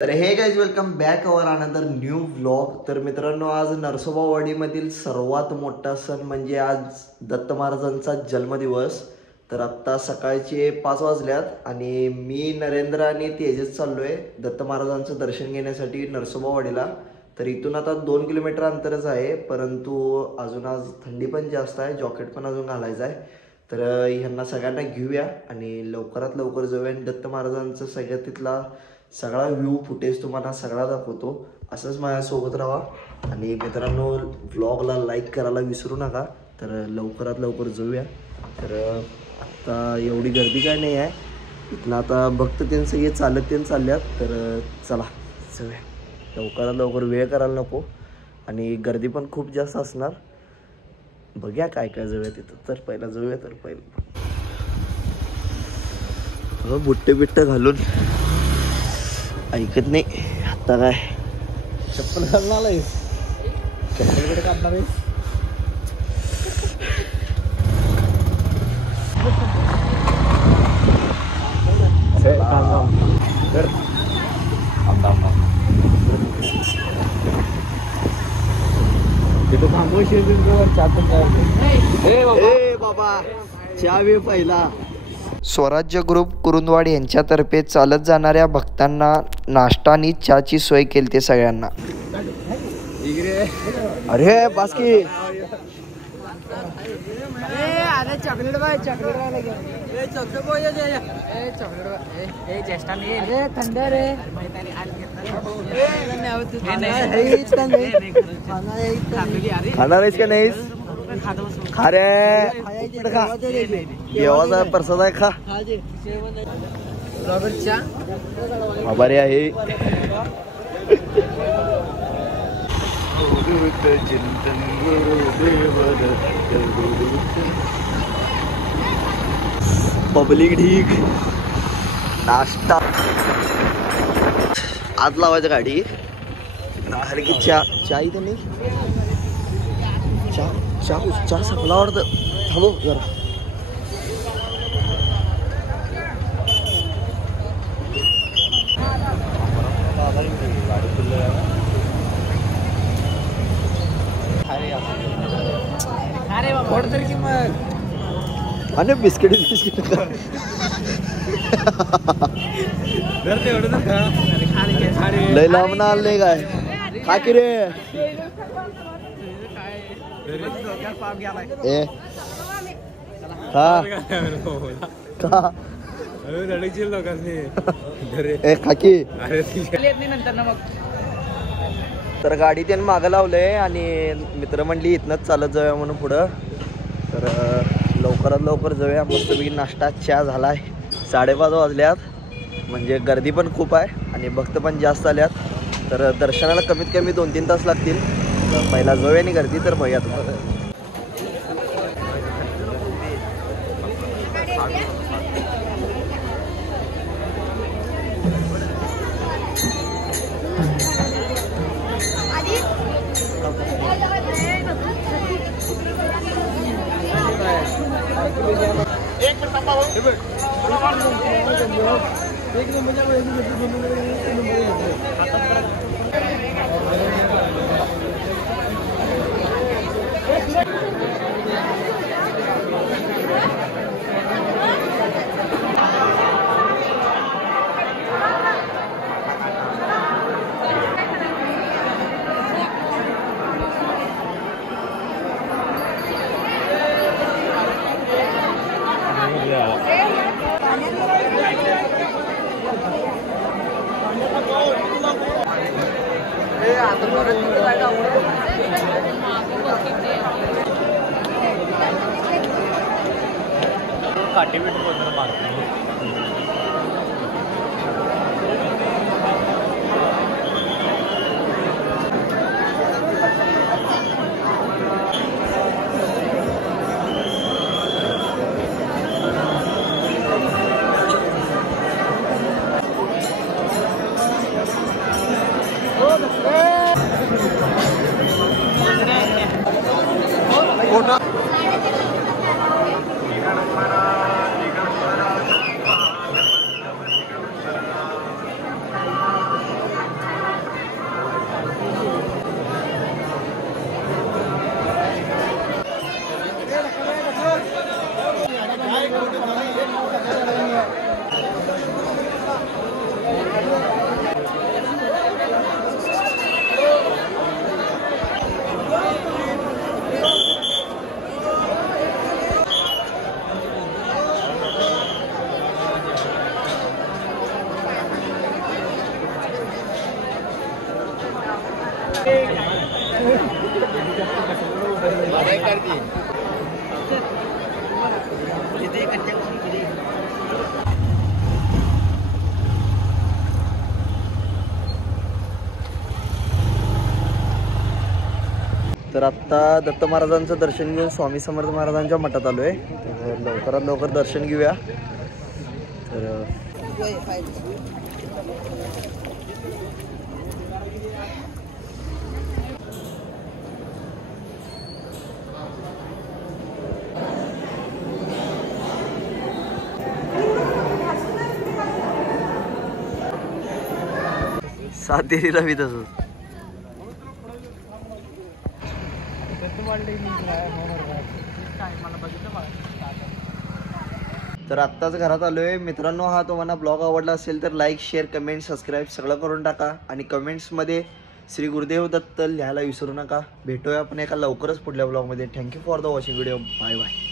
तर hey guys welcome back our another new vlog. तर मित्रांनो, आज नरसोबावाडीमधील सर्वात मोठा सण म्हणजे आज दत्त महाराजांचा जन्मदिवस. तर आत्ता सकाळचे 5 वाजल्यात आणि मी नरेंद्र आणि तेजस चाललोय दत्त महाराजांचं दर्शन घेण्यासाठी नरसोबावाडीला. तर इथून आता 2 किलोमीटर अंतरच आहे, परंतु अजून आज थंडी पण जास्त आहे, जॉकेट पण अजून घालायचं आहे. तर ह्यांना सगळ्यांना घेऊया आणि लवकरात लवकर जाऊया आणि दत्त महाराजांचं सगळ्यात तिथला सगळा व्ह्यू फुटेज तुम्हाला सगळा दाखवतो. असंच माझ्यासोबत राहा आणि मित्रांनो, व्लॉगला लाईक करायला विसरू नका. तर लवकरात लवकर जाऊया. तर आत्ता एवढी गर्दी काय नाही आहे इथनं, आता भक्त ते सगळे चालत ते चालल्यात. तर चला जाऊया लवकरात लवकर, वेळ करायला नको आणि गर्दी पण खूप जास्त असणार. बघूया काय काय जाऊया तिथं. तर पहिला जाऊया. तर पहिलं बुट्टे बिट्टे घालून ऐकत नाही. आता काय चप्पल घालून आलाय, चप्पल कुठे काढणार आहे? तिथं थांबवशील बाबा चहा पहिला. स्वराज्य ग्रुप कुरुंदवाड यांच्यातर्फे चालत जाणाऱ्या भक्तांना नाश्ता आणि चहाची सोय केली ते सगळ्यांना. अरे बास्की चॉकलेट बाय चॉकलेट थंड रे खाणार आहेस का नाहीस? खा रे, देवाचा प्रसाद आहे, खा. आभारी आहे. पब्लिक ढीक नाश्ता आज लावायचं गाडी. हलकी चहा इथे नाही. चहा संपला वाटतं. थांबो जरा. आणि बिस्किट लय लांब आले काय खा की रे. ए खाकी. तर गाडी त्यानं मागं लावलंय आणि मित्रमंडळी इथनंच चालत जाऊया म्हणून पुढं. तर लवकरात लवकर जाऊया. मस्तपैकी नाश्ता चहा झाला आहे. 5:30 वाजल्यात, म्हणजे गर्दी पण खूप आहे आणि भक्त पण जास्त आल्यात. तर दर्शनाला कमीत कमी 2-3 तास लागतील. तर पहिला जाऊया आणि गर्दी तर बघूया तुम्हाला. तर आत्ता दत्त महाराजांचं दर्शन घेऊन स्वामी समर्थ महाराजांच्या मठात आलो आहे. तर लवकरात लवकर दर्शन घेऊया. तर सातेरी रवी तसंच. तर आत्ताच घरात आलोय. मित्रांनो, हा तुम्हाला ब्लॉग आवडला असेल तर लाईक, शेअर, कमेंट, सबस्क्राईब सगळं करून टाका. आणि कमेंट्समध्ये श्री गुरुदेव दत्त लिहायला विसरू नका. भेटूया आपण एका लवकरच पुढल्या ब्लॉगमध्ये. Thank you for the watching video. Bye bye.